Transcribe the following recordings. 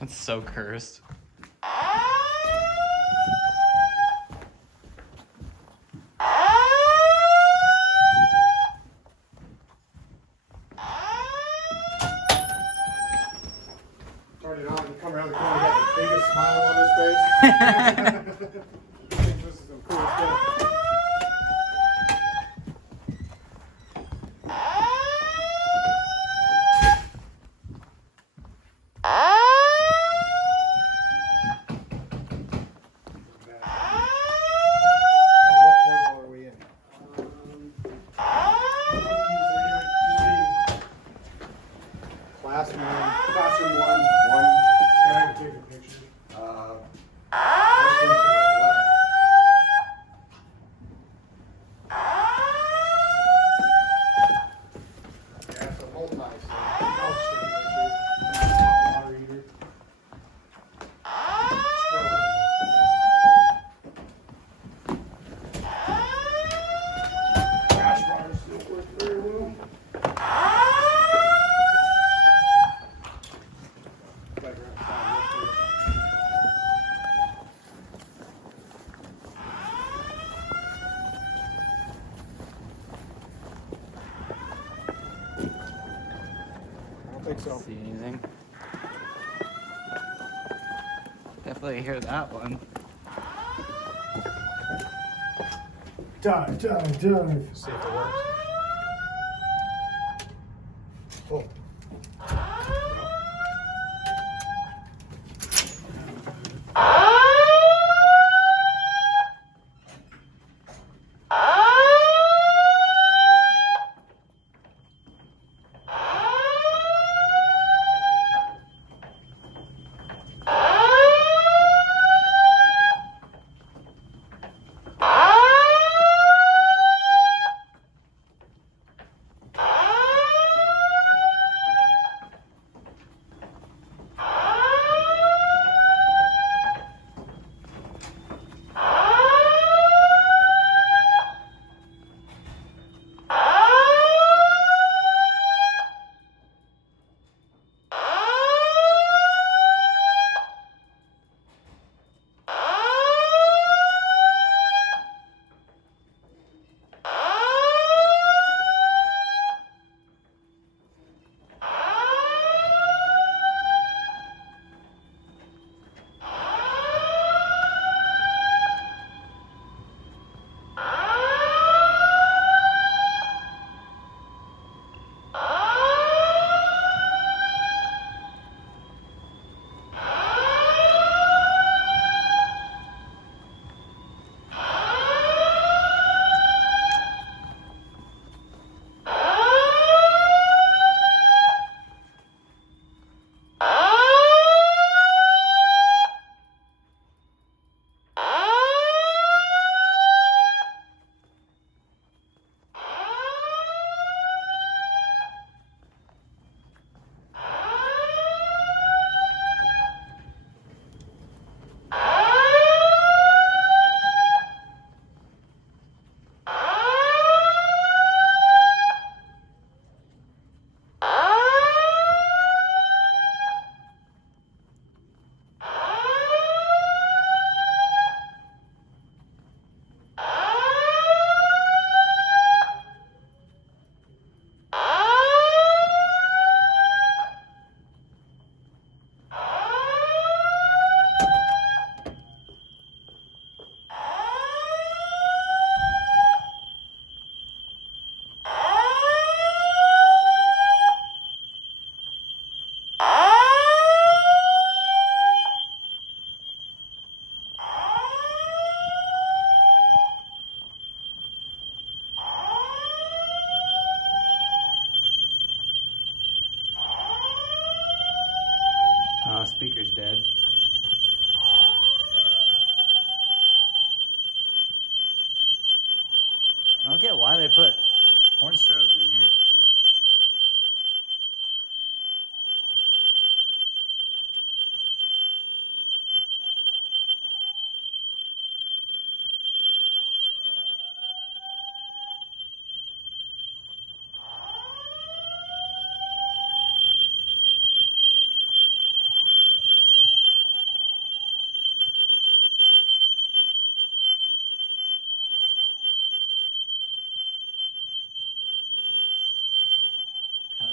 That's so cursed. Turn it on, you come around the corner, you got the biggest smile on his face. He thinks this is some cool stuff. Classroom one. Can I take a picture? Classroom to the left. Yeah, it's a multi-site. I'll show you that. Water heater. Strobe. Crash bars don't work very well. I don't think so. See anything? Definitely hear that one. Dive. See if it works. Oh. Speaker's dead. I don't get why they put horn strobes in here.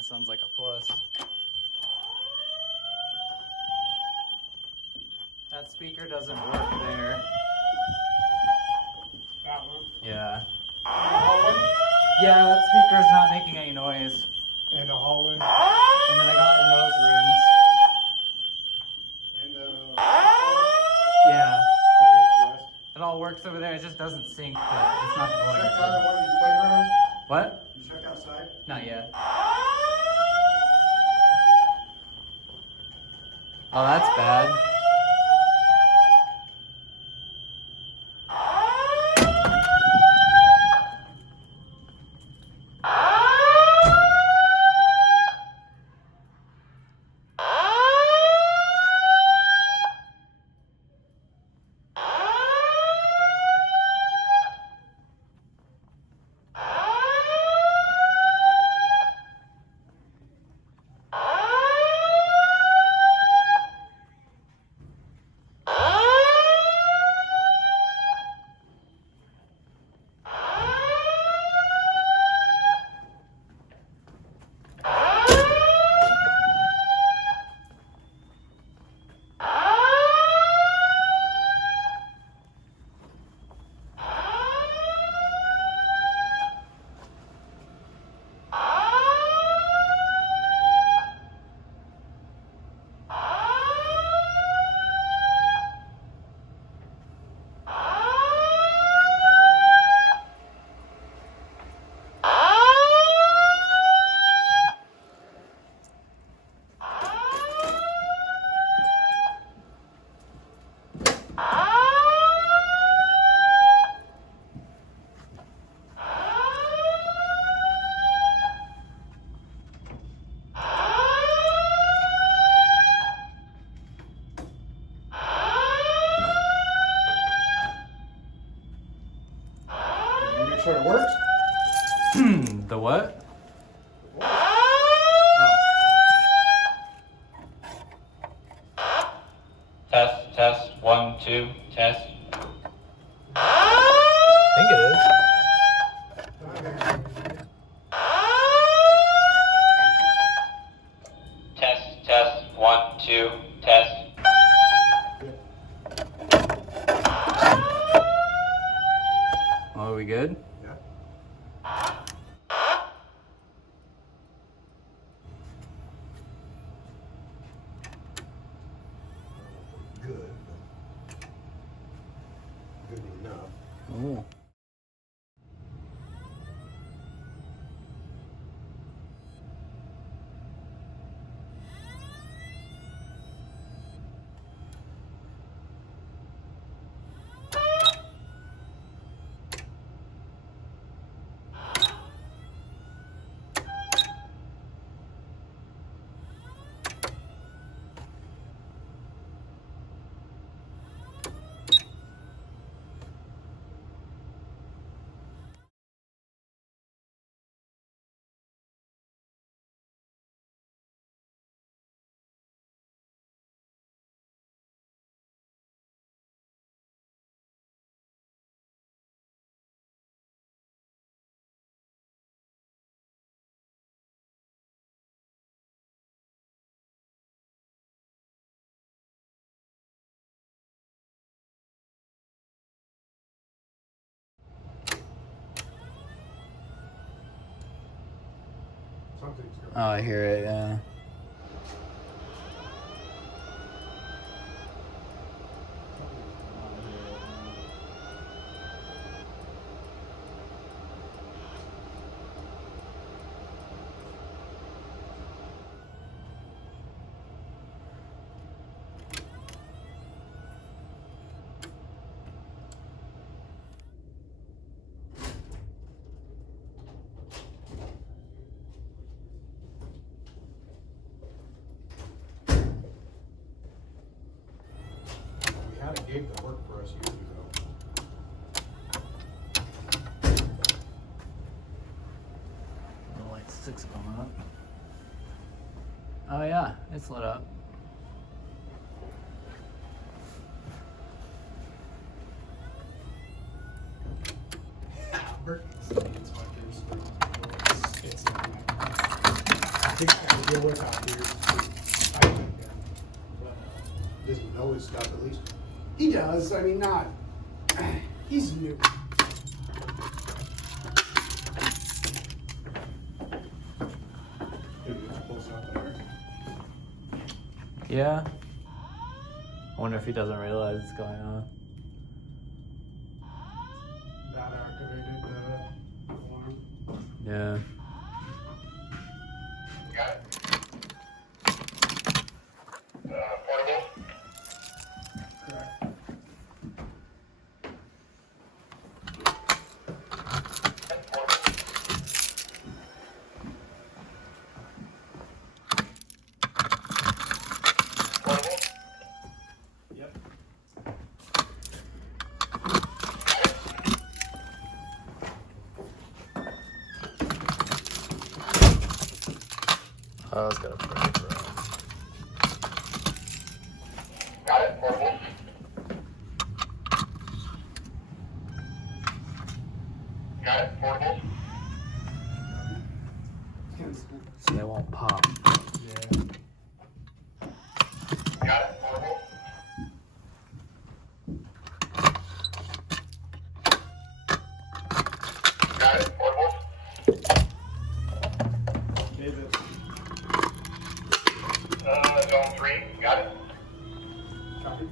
That sounds like a plus. That speaker doesn't work there. That one. Yeah. And the hallway. Yeah, that speaker's not making any noise. And the hallway. And then I got in those rooms. And the. Yeah. I think that's west. It all works over there. It just doesn't sync, but it's not going Checked out to. at one of these playgrounds. What? You checked outside. Not yet. Oh, that's bad. You make sure it works. The what? Test, test, 1, 2, test. I think it is. Test, test, 1, 2, test. Oh, are we good? Yeah. Good. Good enough. Oh. Something's going. Oh, I hear it, yeah. We had a gig that worked for us years ago. The light sticks going up. Oh yeah, it's lit up. Burton's inspectors. It's think I deal with out here. I think, but doesn't know his stuff at least. He does. I mean, not. He's new. Maybe it's close up there. Yeah. I wonder if he doesn't realize it's going on. That activated the alarm. Yeah. Got it. Portable. Correct. Portable. Yep. Oh, it's got a break, bro. Got it. Portable. Got it. Portable. So they won't pop. Yeah. Got it. Portable. Got it. Portable. David. Zone 3. Got it. Copy.